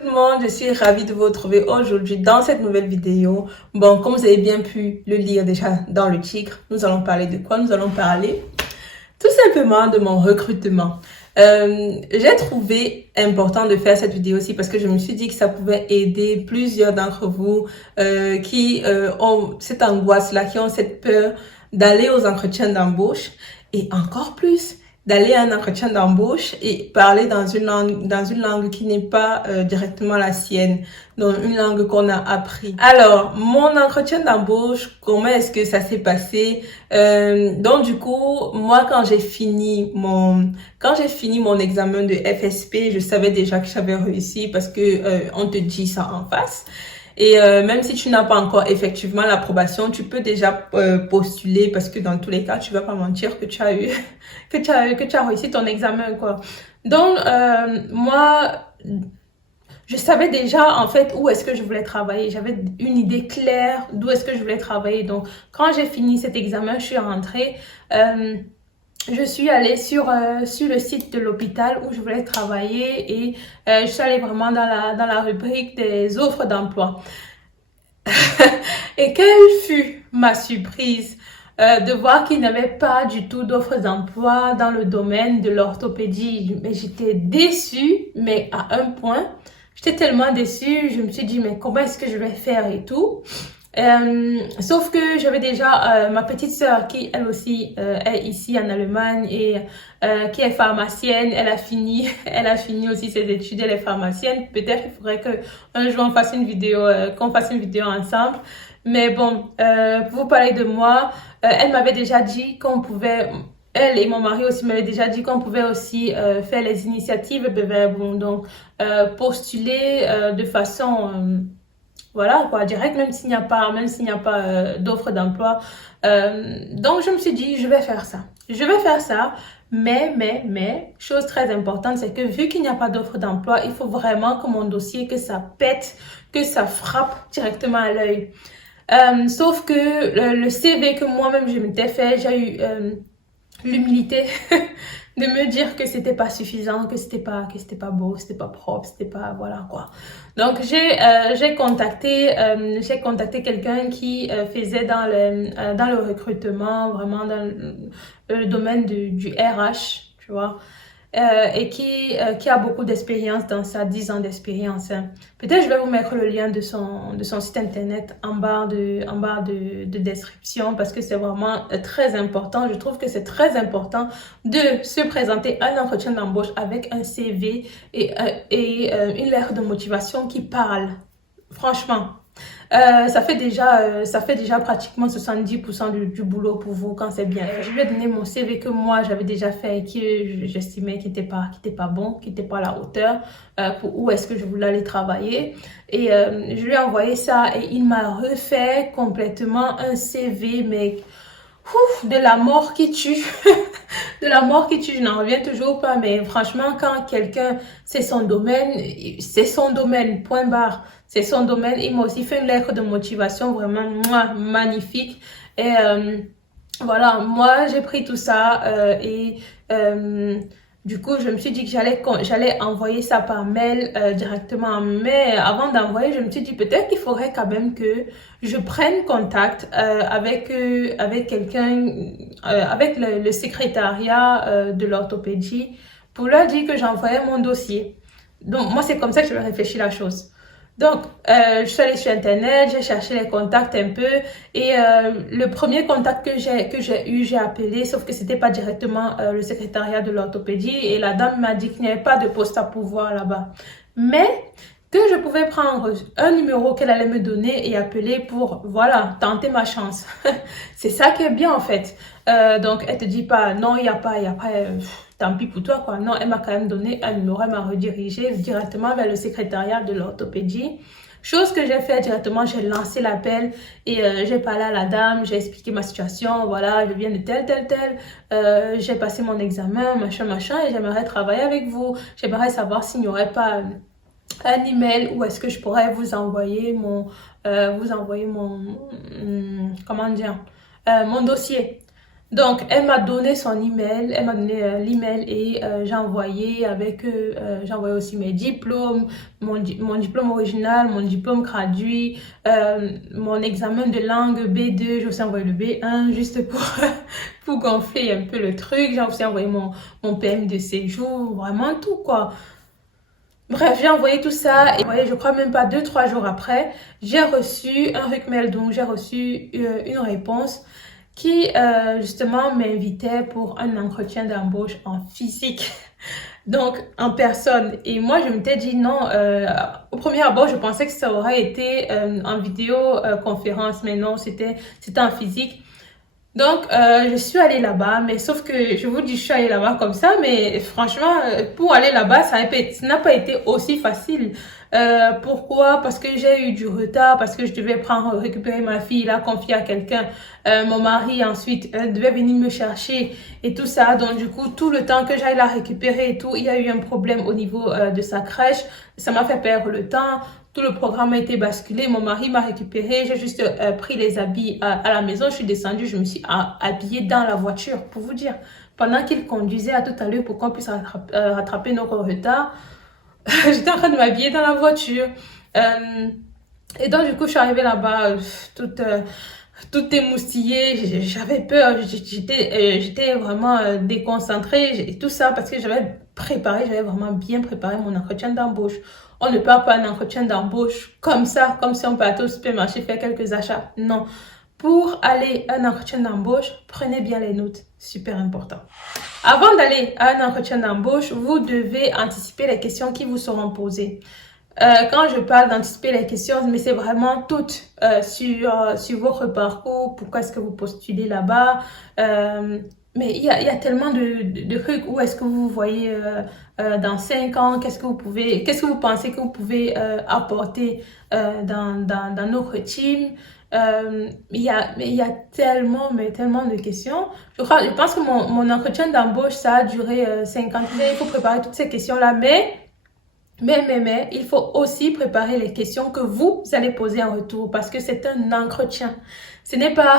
Tout le monde, je suis ravie de vous retrouver aujourd'hui dans cette nouvelle vidéo. Bon, comme vous avez bien pu le lire déjà dans le titre, nous allons parler de quoi? Nous allons parler tout simplement de mon recrutement. J'ai trouvé important de faire cette vidéo aussi parce que je me suis dit que ça pouvait aider plusieurs d'entre vous qui ont cette angoisse-là, qui ont cette peur d'aller aux entretiens d'embauche et encore plus d'aller à un entretien d'embauche et parler dans une langue qui n'est pas directement la sienne, donc une langue qu'on a appris. Alors, mon entretien d'embauche, comment est-ce que ça s'est passé? Donc du coup, moi quand j'ai fini mon examen de FSP, je savais déjà que j'avais réussi parce que on te dit ça en face. Et même si tu n'as pas encore effectivement l'approbation, tu peux déjà postuler parce que dans tous les cas, tu vas pas mentir que tu as eu que tu as réussi ton examen quoi. Donc moi je savais déjà en fait où est-ce que je voulais travailler. J'avais une idée claire d'où est-ce que je voulais travailler. Donc quand j'ai fini cet examen, je suis rentrée. Je suis allée sur le site de l'hôpital où je voulais travailler et je suis allée vraiment dans la rubrique des offres d'emploi. Et quelle fut ma surprise de voir qu'il n'y avait pas du tout d'offres d'emploi dans le domaine de l'orthopédie. Mais j'étais déçue, mais à un point. J'étais tellement déçue, je me suis dit, mais comment est-ce que je vais faire et tout. Sauf que j'avais déjà ma petite sœur qui elle aussi est ici en Allemagne et qui est pharmacienne. Elle a fini aussi ses études, elle est pharmacienne. Peut-être qu'il faudrait que un jour on fasse une vidéo, qu'on fasse une vidéo ensemble. Mais bon, pour vous parler de moi, elle m'avait déjà dit qu'on pouvait, elle et mon mari aussi m'avaient déjà dit qu'on pouvait aussi faire les initiatives Bewerbung, donc postuler de façon voilà quoi, direct, même s'il n'y a pas, d'offre d'emploi. Donc je me suis dit, je vais faire ça. Je vais faire ça, mais, chose très importante, c'est que vu qu'il n'y a pas d'offre d'emploi, il faut vraiment que mon dossier, que ça pète, que ça frappe directement à l'œil. Sauf que le CV que moi-même je m'étais fait, j'ai eu l'humilité de me dire que c'était pas suffisant, que c'était pas beau, c'était pas propre, c'était pas voilà quoi. Donc j'ai contacté quelqu'un qui faisait dans le recrutement, vraiment dans le domaine du RH, tu vois. Et qui a beaucoup d'expérience dans ça, 10 ans d'expérience. Hein. Peut-être je vais vous mettre le lien de son site internet en barre de description parce que c'est vraiment très important. Je trouve que c'est très important de se présenter à un entretien d'embauche avec un CV et une lettre de motivation qui parle. Franchement. Ça fait déjà pratiquement 70% du boulot pour vous quand c'est bien. Je lui ai donné mon CV que moi j'avais déjà fait et que j'estimais qu'il n'était pas bon, qu'il n'était pas à la hauteur pour où est-ce que je voulais aller travailler. Et je lui ai envoyé ça et il m'a refait complètement un CV, mais ouf, de la mort qui tue. De la mort qui tue, je n'en reviens toujours pas. Mais franchement, quand quelqu'un, c'est son domaine, point barre. C'est son domaine. Il m'a aussi fait une lettre de motivation vraiment mouah, magnifique. Et voilà, moi, j'ai pris tout ça et du coup, je me suis dit que j'allais envoyer ça par mail directement. Mais avant d'envoyer, je me suis dit peut-être qu'il faudrait quand même que je prenne contact avec quelqu'un, avec le secrétariat de l'orthopédie pour leur dire que j'envoyais mon dossier. Donc, moi, c'est comme ça que je vais réfléchir la chose. Donc, je suis allée sur Internet, j'ai cherché les contacts un peu et le premier contact que j'ai eu, j'ai appelé, sauf que c'était pas directement le secrétariat de l'orthopédie et la dame m'a dit qu'il n'y avait pas de poste à pourvoir là-bas. Mais que je pouvais prendre un numéro qu'elle allait me donner et appeler pour, voilà, tenter ma chance. C'est ça qui est bien en fait. Donc, elle te dit pas, non, il y a pas, tant pis pour toi, quoi. Non, elle m'a quand même donné un numéro, elle m'a redirigé directement vers le secrétariat de l'orthopédie. Chose que j'ai fait directement, j'ai lancé l'appel et j'ai parlé à la dame, j'ai expliqué ma situation, voilà, je viens de tel, j'ai passé mon examen, machin, et j'aimerais travailler avec vous. J'aimerais savoir s'il n'y aurait pas un email où est-ce que je pourrais vous envoyer comment dire, mon dossier. Donc, elle m'a donné son email, elle m'a donné l'email et j'ai envoyé avec j'ai envoyé aussi mes diplômes, mon diplôme original, mon diplôme gradué, mon examen de langue B2, j'ai aussi envoyé le B1 juste pour, pour gonfler un peu le truc. J'ai aussi envoyé mon permis de séjour, vraiment tout quoi. Bref, j'ai envoyé tout ça et je crois même pas 2-3 jours après, j'ai reçu un mail, donc j'ai reçu une réponse qui justement m'invitait pour un entretien d'embauche en physique, donc en personne. Et moi, je m'étais dit non, au premier abord, je pensais que ça aurait été en vidéo conférence, mais non, c'était en physique. Donc, je suis allée là-bas, mais sauf que je vous dis, je suis allée là-bas comme ça, mais franchement, pour aller là-bas, ça n'a pas été aussi facile. Pourquoi? Parce que j'ai eu du retard, parce que je devais récupérer ma fille, la confier à quelqu'un. Mon mari, ensuite, devait venir me chercher et tout ça. Donc, du coup, tout le temps que j'aille la récupérer et tout, il y a eu un problème au niveau de sa crèche. Ça m'a fait perdre le temps. Tout le programme a été basculé. Mon mari m'a récupéré. J'ai juste pris les habits à la maison. Je suis descendue. Je me suis habillée dans la voiture, pour vous dire. Pendant qu'il conduisait à tout à l'heure pour qu'on puisse rattraper notre retard, j'étais en train de m'habiller dans la voiture. Et donc, du coup, je suis arrivée là-bas toute émoustillée. J'avais peur. J'étais vraiment déconcentrée. Et tout ça parce que j'avais vraiment bien préparé mon entretien d'embauche. On ne part pas un entretien d'embauche comme ça, comme si on partait au supermarché faire quelques achats. Non. Pour aller à un entretien d'embauche, prenez bien les notes. Super important. Avant d'aller à un entretien d'embauche, vous devez anticiper les questions qui vous seront posées. Quand je parle d'anticiper les questions, mais c'est vraiment toutes sur votre parcours, pourquoi est-ce que vous postulez là-bas, mais il y a tellement de trucs. Où est-ce que vous vous voyez dans 5 ans? Qu'est-ce que vous pensez que vous pouvez apporter dans notre team? Il y a tellement de questions. Je pense que mon entretien d'embauche, ça a duré 50 minutes. Il faut préparer toutes ces questions-là, mais il faut aussi préparer les questions que vous allez poser en retour parce que c'est un entretien. Ce n'est pas,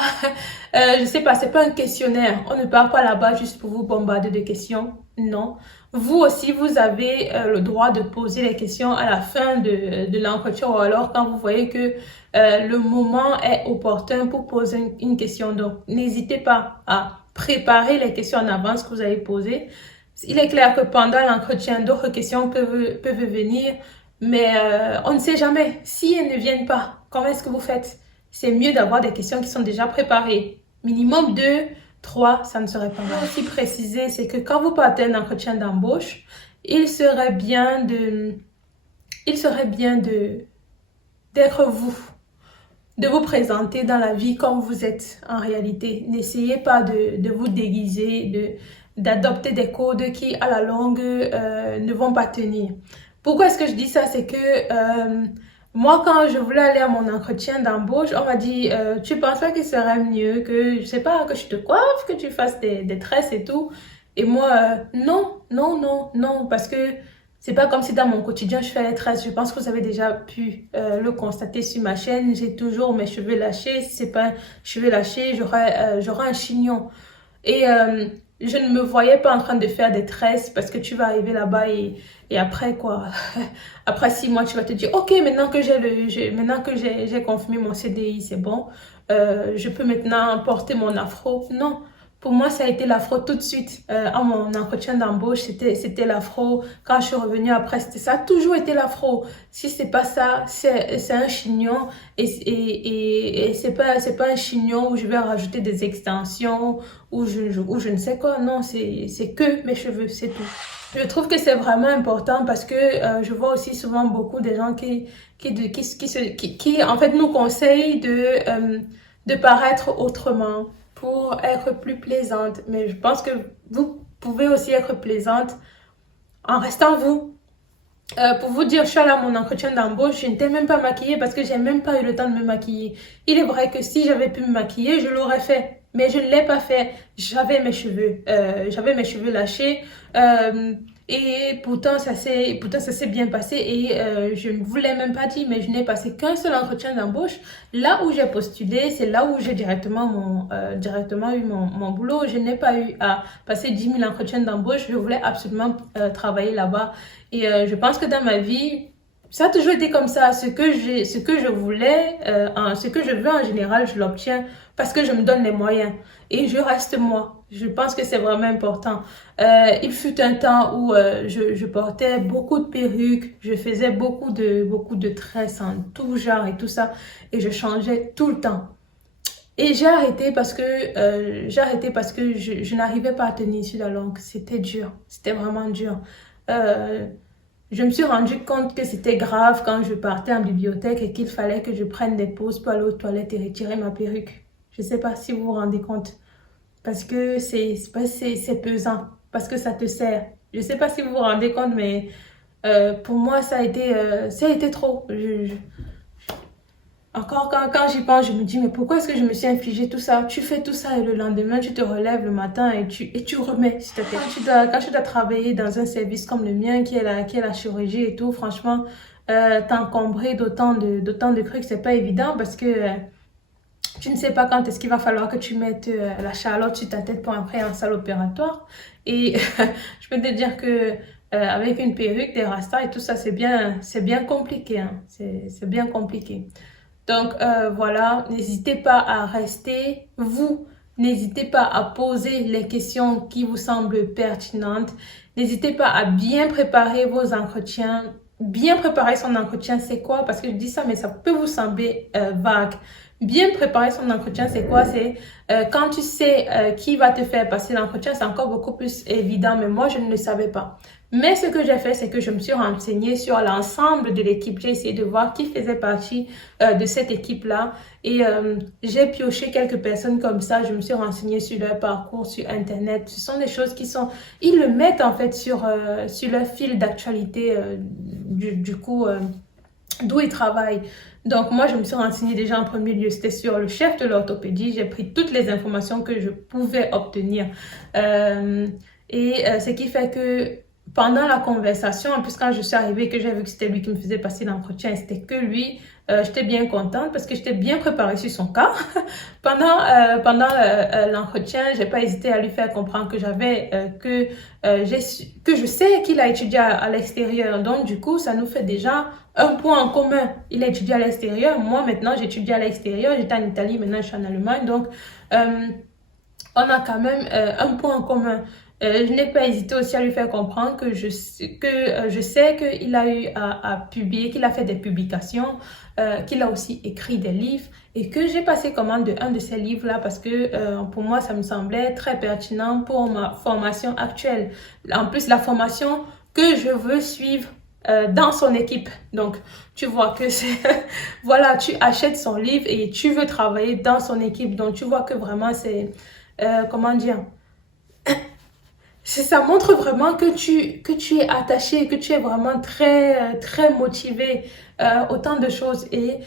je sais pas, c'est pas un questionnaire. On ne part pas là-bas juste pour vous bombarder de questions. Non. Vous aussi, vous avez le droit de poser les questions à la fin de l'entretien ou alors quand vous voyez que le moment est opportun pour poser une question. Donc, n'hésitez pas à préparer les questions en avance que vous allez poser. Il est clair que pendant l'entretien, d'autres questions peuvent venir, mais on ne sait jamais. Si elles ne viennent pas, comment est-ce que vous faites? C'est mieux d'avoir des questions qui sont déjà préparées. Minimum 2, 3, ça ne serait pas mal. Aussi préciser, c'est que quand vous partez un entretien d'embauche, il serait bien d'être vous, de vous présenter dans la vie comme vous êtes en réalité. N'essayez pas de vous déguiser, d'adopter des codes qui, à la longue, ne vont pas tenir. Pourquoi est-ce que je dis ça? C'est que moi, quand je voulais aller à mon entretien d'embauche, on m'a dit, tu penses pas qu'il serait mieux que, je sais pas, que je te coiffe, que tu fasses des tresses et tout? Et moi, non, parce que c'est pas comme si dans mon quotidien je fais les tresses. Je pense que vous avez déjà pu le constater sur ma chaîne. J'ai toujours mes cheveux lâchés. Si c'est pas un cheveu lâché, j'aurai un chignon. Et je ne me voyais pas en train de faire des tresses parce que tu vas arriver là-bas et après quoi, après 6 mois, tu vas te dire, ok, maintenant que j'ai confirmé mon CDI, c'est bon, je peux maintenant porter mon afro. Non, pour moi, ça a été l'afro tout de suite. À mon entretien d'embauche, c'était l'afro. Quand je suis revenue après, ça a toujours été l'afro. Si c'est pas ça, c'est un chignon et c'est pas un chignon où je vais rajouter des extensions ou je ne sais quoi. Non, c'est que mes cheveux, c'est tout. Je trouve que c'est vraiment important parce que je vois aussi souvent beaucoup de gens qui en fait nous conseillent de paraître autrement pour être plus plaisante. Mais je pense que vous pouvez aussi être plaisante en restant vous. Pour vous dire, je suis allée à mon entretien d'embauche, je n'étais même pas maquillée parce que j'ai même pas eu le temps de me maquiller. Il est vrai que si j'avais pu me maquiller, je l'aurais fait. Mais je ne l'ai pas fait. J'avais mes cheveux lâchés. Et pourtant, ça s'est bien passé et je ne vous l'ai même pas dit, mais je n'ai passé qu'un seul entretien d'embauche. Là où j'ai postulé, c'est là où j'ai directement eu mon boulot. Je n'ai pas eu à passer 10 000 entretiens d'embauche. Je voulais absolument travailler là-bas. Et je pense que dans ma vie, ça a toujours été comme ça. Ce que je voulais, ce que je veux en général, je l'obtiens parce que je me donne les moyens. Et je reste moi. Je pense que c'est vraiment important. Il fut un temps où je portais beaucoup de perruques, je faisais beaucoup de tresses en tout genre et tout ça. Et je changeais tout le temps. Et j'ai arrêté parce que je n'arrivais pas à tenir sur la langue. C'était dur. C'était vraiment dur. Je me suis rendu compte que c'était grave quand je partais en bibliothèque et qu'il fallait que je prenne des pauses pour aller aux toilettes et retirer ma perruque. Je ne sais pas si vous vous rendez compte. Parce que c'est pesant. Parce que ça te sert. Je ne sais pas si vous vous rendez compte, mais pour moi, ça a été trop. Encore quand j'y pense, je me dis, mais pourquoi est-ce que je me suis infligé tout ça? Tu fais tout ça et le lendemain, tu te relèves le matin et tu remets, s'il te plaît. Quand tu dois travailler dans un service comme le mien, qui est la chirurgie et tout, franchement, t'encombrer d'autant de trucs, c'est pas évident parce que tu ne sais pas quand est-ce qu'il va falloir que tu mettes la charlotte sur ta tête pour entrer en salle opératoire. Et je peux te dire que avec une perruque, des rastas et tout ça, c'est bien compliqué. Hein. C'est bien compliqué. Donc voilà, n'hésitez pas à rester vous. N'hésitez pas à poser les questions qui vous semblent pertinentes. N'hésitez pas à bien préparer vos entretiens. Bien préparer son entretien, c'est quoi? Parce que je dis ça, mais ça peut vous sembler vague. Bien préparer son entretien, c'est quoi? C'est quand tu sais qui va te faire passer l'entretien, c'est encore beaucoup plus évident, mais moi, je ne le savais pas. Mais ce que j'ai fait, c'est que je me suis renseignée sur l'ensemble de l'équipe. J'ai essayé de voir qui faisait partie de cette équipe-là. Et j'ai pioché quelques personnes comme ça. Je me suis renseignée sur leur parcours sur Internet. Ce sont des choses ils le mettent en fait sur leur fil d'actualité du coup d'où ils travaillent. Donc moi, je me suis renseignée déjà en premier lieu. C'était sur le chef de l'orthopédie. J'ai pris toutes les informations que je pouvais obtenir. Ce qui fait que pendant la conversation, en plus quand je suis arrivée, que j'ai vu que c'était lui qui me faisait passer l'entretien, c'était que lui, j'étais bien contente parce que j'étais bien préparée sur son cas. Pendant l'entretien, j'ai pas hésité à lui faire comprendre que que je sais qu'il a étudié à l'extérieur. Donc du coup, ça nous fait déjà un point en commun. Il a étudié à l'extérieur. Moi maintenant, j'étudie à l'extérieur. J'étais en Italie, maintenant je suis en Allemagne. Donc on a quand même un point en commun. Je n'ai pas hésité aussi à lui faire comprendre que je sais qu'il a eu à publier, qu'il a fait des publications, qu'il a aussi écrit des livres et que j'ai passé commande de un de ces livres-là parce que pour moi, ça me semblait très pertinent pour ma formation actuelle. En plus, la formation que je veux suivre dans son équipe. Donc, tu vois que voilà, tu achètes son livre et tu veux travailler dans son équipe. Donc, tu vois que vraiment, c'est... comment dire? Ça montre vraiment que tu es attaché, que tu es vraiment très motivé, autant de choses. Et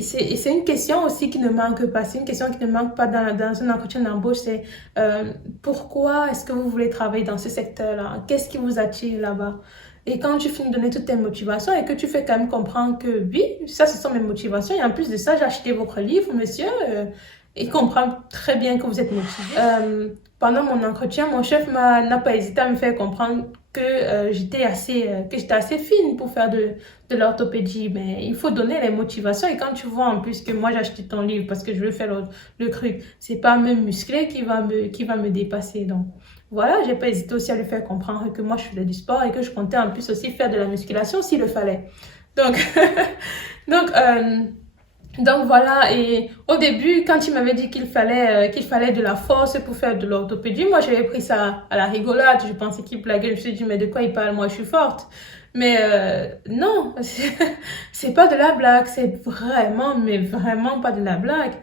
c'est une question aussi qui ne manque pas. C'est une question qui ne manque pas dans un entretien d'embauche. C'est pourquoi est-ce que vous voulez travailler dans ce secteur-là? Qu'est-ce qui vous attire là-bas? Et quand tu finis de donner toutes tes motivations et que tu fais quand même comprendre que oui, ça, ce sont mes motivations. Et en plus de ça, j'ai acheté votre livre, monsieur. Il comprend très bien que vous êtes motivé. Pendant mon entretien, mon chef n'a pas hésité à me faire comprendre que j'étais assez fine pour faire de l'orthopédie. Mais il faut donner les motivations. Et quand tu vois en plus que moi j'ai acheté ton livre parce que je veux faire le truc, c'est pas me muscler qui va me dépasser. Donc voilà, j'ai pas hésité aussi à lui faire comprendre que moi je faisais du sport et que je comptais en plus aussi faire de la musculation s'il le fallait. Donc donc voilà, et au début, quand il m'avait dit qu'il fallait de la force pour faire de l'orthopédie, moi j'avais pris ça à la rigolade, je pensais qu'il blaguait, je me suis dit mais de quoi il parle, moi je suis forte. Mais non, c'est pas de la blague, c'est mais vraiment pas de la blague.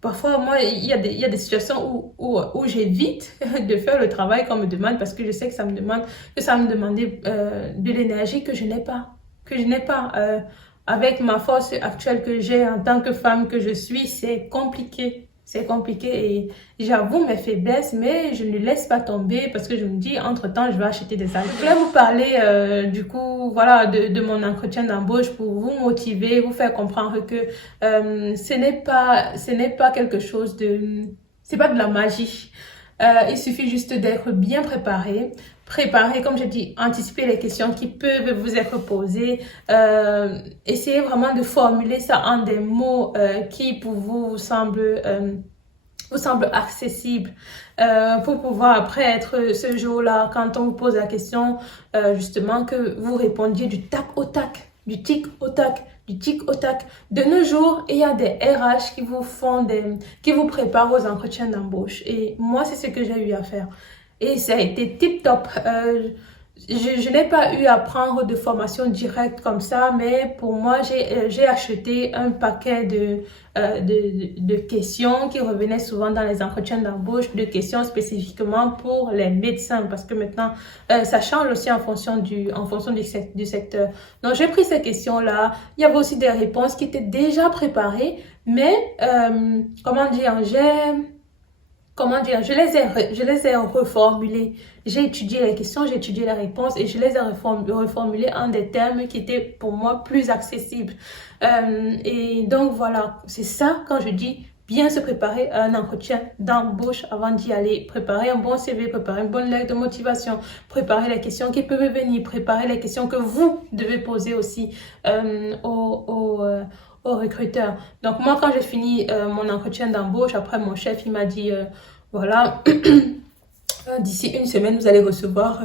Parfois, moi, il y a des situations où j'évite de faire le travail qu'on me demande parce que je sais que ça va me demander de l'énergie que je n'ai pas. Avec ma force actuelle que j'ai en tant que femme que je suis, c'est compliqué. c'est compliqué et j'avoue mes faiblesses, mais je ne laisse pas tomber parce que je me dis, entre-temps, je vais acheter des albums. Je voulais vous parler du coup, voilà, de mon entretien d'embauche pour vous motiver, vous faire comprendre que ce n'est pas quelque chose de... C'est pas de la magie. Il suffit juste d'être bien préparé. Préparer, comme je dis, anticiper les questions qui peuvent vous être posées. Essayez vraiment de formuler ça en des mots qui pour vous semblent accessibles pour pouvoir après être ce jour-là, quand on vous pose la question, justement que vous répondiez du tac au tac, du tic au tac, du tic au tac. De nos jours, il y a des RH qui vous préparent aux entretiens d'embauche. Et moi, c'est ce que j'ai eu à faire. Et ça a été tip top. Je n'ai pas eu à prendre de formation directe comme ça, mais pour moi, j'ai acheté un paquet de questions qui revenaient souvent dans les entretiens d'embauche, de questions spécifiquement pour les médecins, parce que maintenant, ça change aussi en fonction du secteur. Donc, j'ai pris ces questions-là. Il y avait aussi des réponses qui étaient déjà préparées, mais, je les ai reformulées. J'ai étudié les questions, j'ai étudié les réponses et je les ai reformulées en des termes qui étaient pour moi plus accessibles. Et donc voilà, c'est ça quand je dis bien se préparer à un entretien d'embauche avant d'y aller. Préparer un bon CV, préparer une bonne lettre de motivation, préparer les questions qui peuvent venir, préparer les questions que vous devez poser aussi au recruteur. Donc moi, quand j'ai fini mon entretien d'embauche, après mon chef, il m'a dit, voilà, d'ici une semaine, vous allez recevoir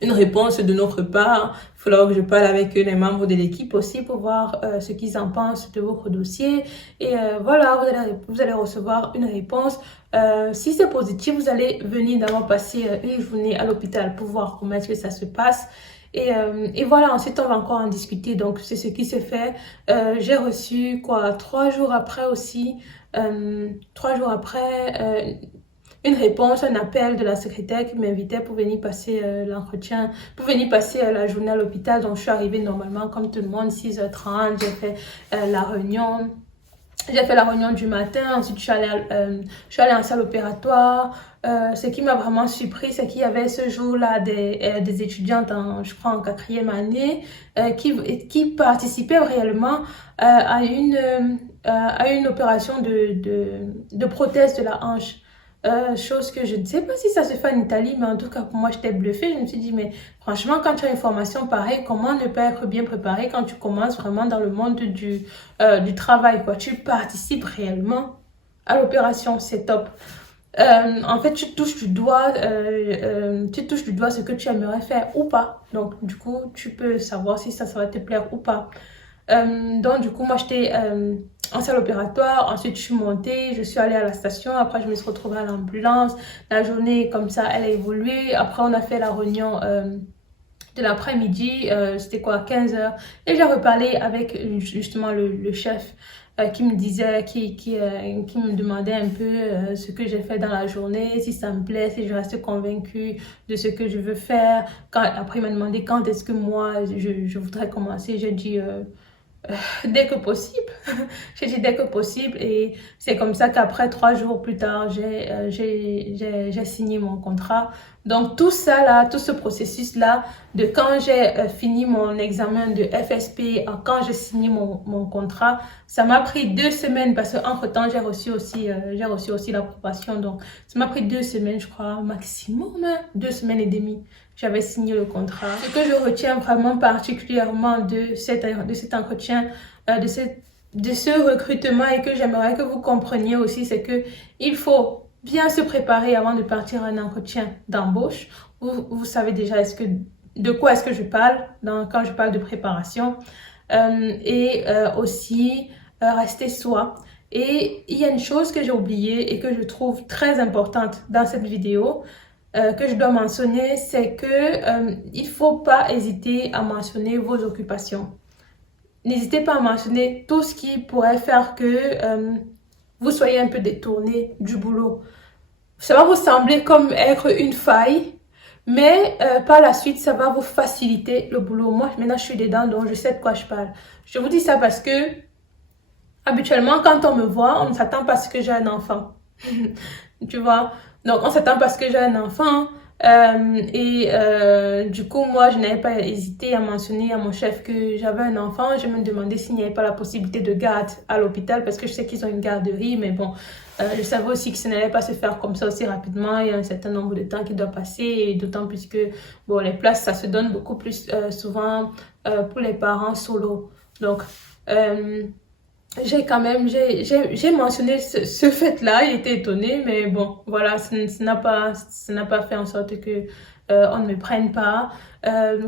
une réponse de notre part. Il faudra que je parle avec les membres de l'équipe aussi pour voir ce qu'ils en pensent de votre dossier. Et voilà, vous allez recevoir une réponse. Si c'est positif, vous allez venir d'abord passer une journée à l'hôpital pour voir comment est-ce que ça se passe. Et voilà, ensuite on va encore en discuter. Donc c'est ce qui s'est fait. J'ai reçu 3 jours après aussi, 3 jours après, une réponse, un appel de la secrétaire qui m'invitait pour venir passer l'entretien, pour venir passer la journée à l'hôpital. Donc je suis arrivée normalement comme tout le monde, 6h30, j'ai fait la réunion. J'ai fait la réunion du matin, ensuite je suis allée en salle opératoire. Ce qui m'a vraiment surpris, c'est qu'il y avait ce jour-là des étudiantes, je crois en 4e année, qui participaient réellement à une opération de prothèse de la hanche. Chose que je ne sais pas si ça se fait en Italie, mais en tout cas pour moi j'étais bluffée. Je me suis dit, mais franchement, quand tu as une formation pareille, comment ne pas être bien préparé quand tu commences vraiment dans le monde du travail, quoi. Tu participes réellement à l'opération, c'est top. En fait, tu touches du doigt ce que tu aimerais faire ou pas. Donc, du coup, tu peux savoir si ça va te plaire ou pas. Donc, du coup, moi, j'étais en salle opératoire. Ensuite, je suis montée, je suis allée à la station. Après, je me suis retrouvée à l'ambulance. La journée, comme ça, elle a évolué. Après, on a fait la réunion de l'après-midi. C'était 15h. Et j'ai reparlé avec justement le chef qui me disait, qui me demandait un peu ce que j'ai fait dans la journée, si ça me plaît, si je reste convaincue de ce que je veux faire. Après, il m'a demandé quand est-ce que moi, je voudrais commencer. J'ai dit... dès que possible. J'ai dit dès que possible et c'est comme ça qu'après 3 jours plus tard, j'ai signé mon contrat. Donc tout ça là, tout ce processus là, de quand j'ai fini mon examen de FSP à quand j'ai signé mon contrat, ça m'a pris 2 semaines parce qu'entre-temps j'ai reçu aussi l'approbation. Donc ça m'a pris 2 semaines, je crois, maximum, 2 semaines et demie. J'avais signé le contrat. Ce que je retiens vraiment particulièrement de cet entretien, de ce recrutement et que j'aimerais que vous compreniez aussi, c'est que il faut bien se préparer avant de partir à un entretien d'embauche. Vous savez déjà de quoi est-ce que je parle quand je parle de préparation. Aussi rester soi. Et il y a une chose que j'ai oubliée et que je trouve très importante dans cette vidéo, que je dois mentionner, c'est que il faut pas hésiter à mentionner vos occupations. N'hésitez pas à mentionner tout ce qui pourrait faire que vous soyez un peu détourné du boulot. Ça va vous sembler comme être une faille, mais par la suite, ça va vous faciliter le boulot. Moi, maintenant, je suis dedans, donc je sais de quoi je parle. Je vous dis ça parce que Habituellement, quand on me voit, on ne s'attend pas à ce que j'ai un enfant. Tu vois? Donc, on s'attend parce que j'ai un enfant. Du coup, moi, je n'avais pas hésité à mentionner à mon chef que j'avais un enfant. Je me demandais s'il n'y avait pas la possibilité de garde à l'hôpital parce que je sais qu'ils ont une garderie, mais bon, je savais aussi que ça n'allait pas se faire comme ça aussi rapidement. Il y a un certain nombre de temps qui doit passer, et d'autant plus que bon, les places, ça se donne beaucoup plus souvent pour les parents solo. Donc, euh, j'ai mentionné ce fait-là, il était étonné, mais bon, voilà, ça n'a pas fait en sorte que on ne me prenne pas.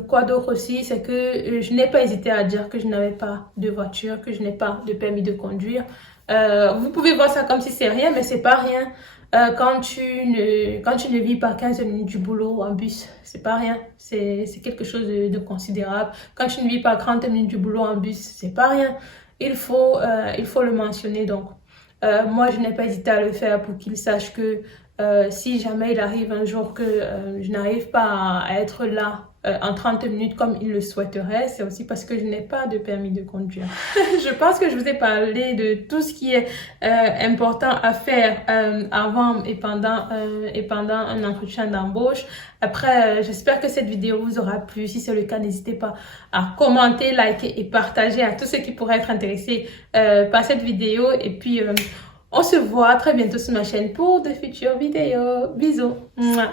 Quoi d'autre aussi, c'est que je n'ai pas hésité à dire que je n'avais pas de voiture, que je n'ai pas de permis de conduire. Vous pouvez voir ça comme si c'est rien, mais c'est pas rien. Quand tu ne vis pas 15 minutes du boulot en bus, c'est pas rien. C'est quelque chose de considérable. Quand tu ne vis pas 30 minutes du boulot en bus, c'est pas rien. Il faut le mentionner. Donc, moi, je n'ai pas hésité à le faire pour qu'il sache que si jamais il arrive un jour que je n'arrive pas à être là en 30 minutes comme il le souhaiterait, c'est aussi parce que je n'ai pas de permis de conduire. Je pense que je vous ai parlé de tout ce qui est important à faire avant et pendant un entretien d'embauche. Après, j'espère que cette vidéo vous aura plu. Si c'est le cas, n'hésitez pas à commenter, liker et partager à tous ceux qui pourraient être intéressés par cette vidéo. Et puis, on se voit très bientôt sur ma chaîne pour de futures vidéos. Bisous. Mouah.